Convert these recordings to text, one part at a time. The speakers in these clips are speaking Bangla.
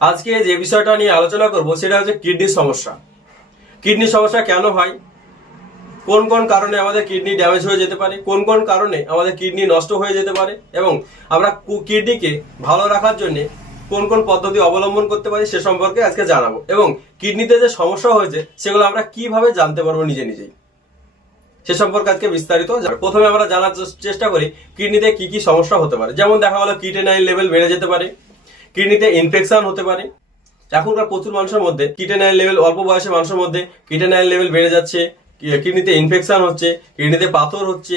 আজকে যে বিষয়টা নিয়ে আলোচনা করব সেটা হচ্ছে কিডনির সমস্যা। কিডনির সমস্যা কেন হয়? কোন কোন কারণে আমাদের কিডনি ড্যামেজ হয়ে যেতে পারে? কোন কোন কারণে আমাদের কিডনি নষ্ট হয়ে যেতে পারে? এবং আমরা কিডনিকে ভালো রাখার জন্য কোন কোন পদ্ধতি অবলম্বন করতে পারি সে সম্পর্কে আজকে জানাব। এবং কিডনিতে যে সমস্যা হয়েছে সেগুলো আমরা কীভাবে জানতে পারব নিজে নিজেই? সে সম্পর্কে আজকে বিস্তারিত। প্রথমে আমরা জানার চেষ্টা করি কিডনিতে কি কি সমস্যা হতে পারে। যেমন দেখা গেলো কিডনাইন লেভেল বেড়ে যেতে পারে। কিডনিতে ইনফেকশন হতে পারে। এখনকার প্রচুর মানুষের মধ্যে কিডনাইন লেভেল অল্প বয়সী মানুষের মধ্যে কিডনাইন লেভেল বেড়ে যাচ্ছে কিডনিতে ইনফেকশন হচ্ছে কিডনিতে পাথর হচ্ছে।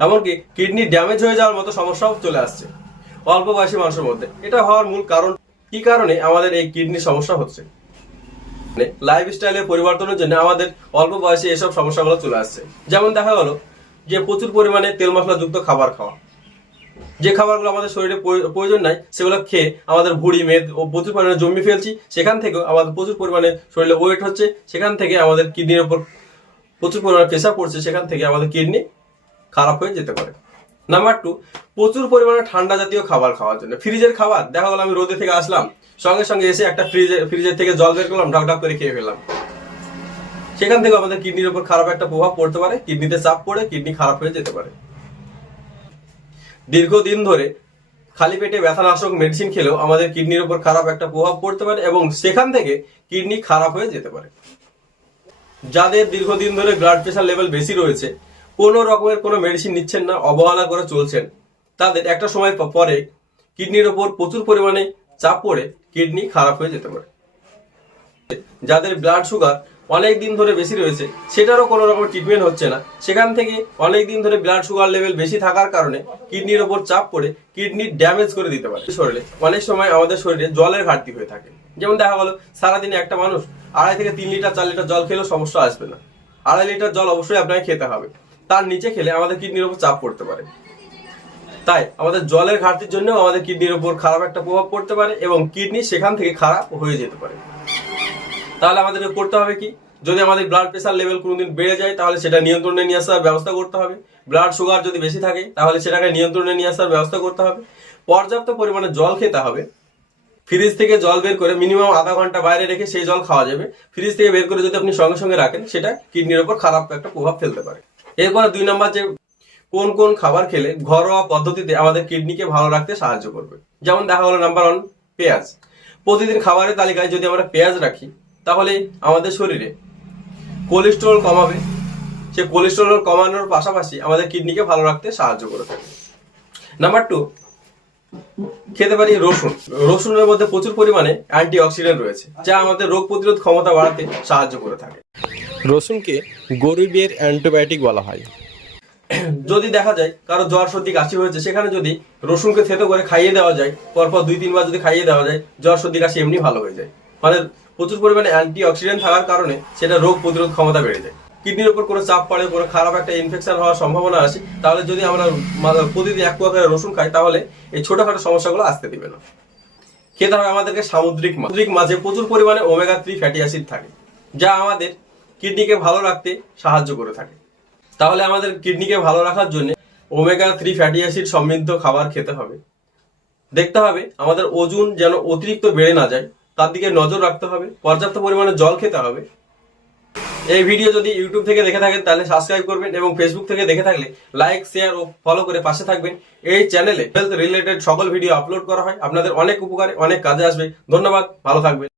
এমনকি কিডনি ড্যামেজ হয়ে যাওয়ার মতো সমস্যাও চলে আসছে, অল্প বয়সী মানুষের মধ্যে। এটা হওয়ার মূল কারণ, কি কারণে আমাদের এই কিডনির সমস্যা হচ্ছে? লাইফ স্টাইলের পরিবর্তনের জন্য আমাদের অল্প বয়সে এসব সমস্যাগুলো চলে আসছে। যেমন দেখা গেল যে প্রচুর পরিমাণে তেল মশলাযুক্ত খাবার খাওয়া। যে খাবারগুলো আমাদের শরীরে প্রয়- প্রয়োজন নাই, সেগুলো খেয়ে আমাদের ভুঁড়ি, মেদ ও প্রচুর পরিমাণে জমি ফেলছি। সেখান থেকেও আমাদের প্রচুর পরিমাণে শরীরে ওয়েট হচ্ছে। সেখান থেকে আমাদের কিডনির উপর প্রচুর পরিমাণে প্রেশার পড়ছে। সেখান থেকে আমাদের কিডনি খারাপ হয়ে যেতে পারে। নাম্বার টু প্রচুর পরিমাণে ঠান্ডা জাতীয় খাবার খাওয়ার জন্য। ফ্রিজের খাবার, দেখা গেল আমি রোদে থেকে আসলাম। সঙ্গে সঙ্গে এসে একটা ফ্রিজে ফ্রিজের থেকে জল বের করলাম ঢক ঢক করে খেয়ে ফেললাম। সেখান থেকে আমাদের কিডনির উপর খারাপ একটা প্রভাব পড়তে পারে। কিডনিতে চাপ পড়ে, কিডনি খারাপ হয়ে যেতে পারে। দীর্ঘদিন ধরে খালি পেটে ব্যথানাশক মেডিসিন খেলেও আমাদের কিডনির উপর খারাপ একটা প্রভাব পড়তে পারে এবং সেখান থেকে কিডনি খারাপ হয়ে যেতে পারে। যাদের দীর্ঘদিন ধরে ব্লাড প্রেশার লেভেল বেশি রয়েছে, কোনো রকমের কোনো মেডিসিন নিচ্ছেন না, অবহেলা করে চলছেন, তাদের একটা সময় পরে কিডনির ওপর প্রচুর পরিমাণে চাপ পড়ে কিডনি খারাপ হয়ে যেতে পারে। যাদের ব্লাড সুগার অনেক দিন ধরে বেশি রয়েছে, সেটারও কোনো রকম ট্রিটমেন্ট হচ্ছে না। সেখান থেকে অনেক দিন ধরে ব্লাড সুগার লেভেল বেশি থাকার কারণে কিডনির ওপর চাপ পড়ে কিডনি ড্যামেজ করে দিতে পারে শরীরে। অনেক সময় আমাদের শরীরে জলের ঘাটতি হয়ে থাকে। যেমন দেখা গেলো, সারাদিনে একটা মানুষ আড়াই থেকে তিন লিটার, চার লিটার জল খেলেও সমস্যা আসবে না। আড়াই লিটার জল অবশ্যই আপনাকে খেতে হবে। তার নিচে খেলে আমাদের কিডনির ওপর চাপ পড়তে পারে। তাই আমাদের জলের ঘাটতির জন্য আমাদের কিডনির উপর খারাপ একটা প্রভাব পড়তে পারে এবং কিডনি সেখান থেকে খারাপ হয়ে যেতে পারে। তাহলে আমাদেরকে করতে হবে কি? যদি আমাদের ব্লাড প্রেশার লেভেল কোনোদিন বেড়ে যায়, তাহলে সেটা নিয়ন্ত্রণে নিয়ে আসার ব্যবস্থা করতে হবে। ব্লাড সুগার যদি বেশি থাকে, তাহলে সেটাকে নিয়ন্ত্রণে নিয়ে আসার ব্যবস্থা করতে হবে। পর্যাপ্ত পরিমাণে জল খেতে হবে। ফ্রিজ থেকে জল বের করে মিনিমাম আধা ঘণ্টা বাইরে রেখে সেই জল খাওয়া যাবে। ফ্রিজ থেকে বের করে যদি আপনি সঙ্গে সঙ্গে রাখেন, সেটা কিডনির উপর খারাপ একটা প্রভাব ফেলতে পারে। এরপরে দুই নম্বর যে কোন কোন খাবার খেলে ঘরোয়া পদ্ধতিতে আমাদের কিডনিকে ভালো রাখতে সাহায্য করবে। যেমন দেখা হলো নাম্বার ওয়ান পেঁয়াজ। প্রতিদিন খাবারের তালিকায় যদি আমরা পেঁয়াজ রাখি তাহলে আমাদের শরীরে কোলেস্টেরল কমাবে। সে কোলেস্টেরল কমানোর পাশাপাশি আমাদের কিডনিকে ভালো রাখতে সাহায্য করে থাকে। নাম্বার টু খেতে পারি রসুন। রসুনের মধ্যে প্রচুর পরিমাণে অ্যান্টি অক্সিডেন্ট রয়েছে, যা আমাদের রোগ প্রতিরোধ ক্ষমতা বাড়াতে সাহায্য করে থাকে। রসুনকে গরিবের অ্যান্টিবায়োটিক বলা হয়। যদি দেখা যায় কারও জ্বর, সর্দি, কাশি হয়েছে, সেখানে যদি রসুনকে থেতো করে খাইয়ে দেওয়া যায়, পরপর দুই, তিনবার যদি খাইয়ে দেওয়া যায়, জ্বর, সর্দি, কাশি এমনি ভালো হয়ে যায়। মানে প্রচুর পরিমাণে অ্যান্টি অক্সিডেন্ট থাকার কারণে সেটা রোগ প্রতিরোধ ক্ষমতা বেড়ে যায়। কিডনির উপর কোনো চাপ পড়ে, কোনো খারাপ একটা ইনফেকশন হওয়ার সম্ভাবনা আছে, তাহলে যদি আমরা প্রতিদিন এক পোয়া করে রসুন খাই, তাহলে এই ছোটখাটো সমস্যাগুলো আসতে দিবে না। খেতে হবে আমাদেরকে সামুদ্রিক সামুদ্রিক মাছে প্রচুর পরিমাণে ওমেগা থ্রি ফ্যাটি অ্যাসিড থাকে, যা আমাদের কিডনিকে ভালো রাখতে সাহায্য করে থাকে। তাহলে আমাদের কিডনিকে ভালো রাখার জন্য ওমেগা থ্রি ফ্যাটি অ্যাসিড সমৃদ্ধ খাবার খেতে হবে। দেখতে হবে আমাদের ওজন যেন অতিরিক্ত বেড়ে না যায় তার দিকে নজর রাখতে হবে, পর্যাপ্ত পরিমাণে জল খেতে হবে। এই ভিডিও যদি ইউটিউব থেকে দেখে থাকেন, তাহলে সাবস্ক্রাইব করবেন এবং ফেসবুক থেকে দেখে থাকলে লাইক শেয়ার ও ফলো করে পাশে থাকবেন। এই চ্যানেলে হেলথ রিলেটেড সকল ভিডিও আপলোড করা হয়। আপনাদের অনেক উপকারে, অনেক কাজে আসবে। ধন্যবাদ, ভালো থাকবেন।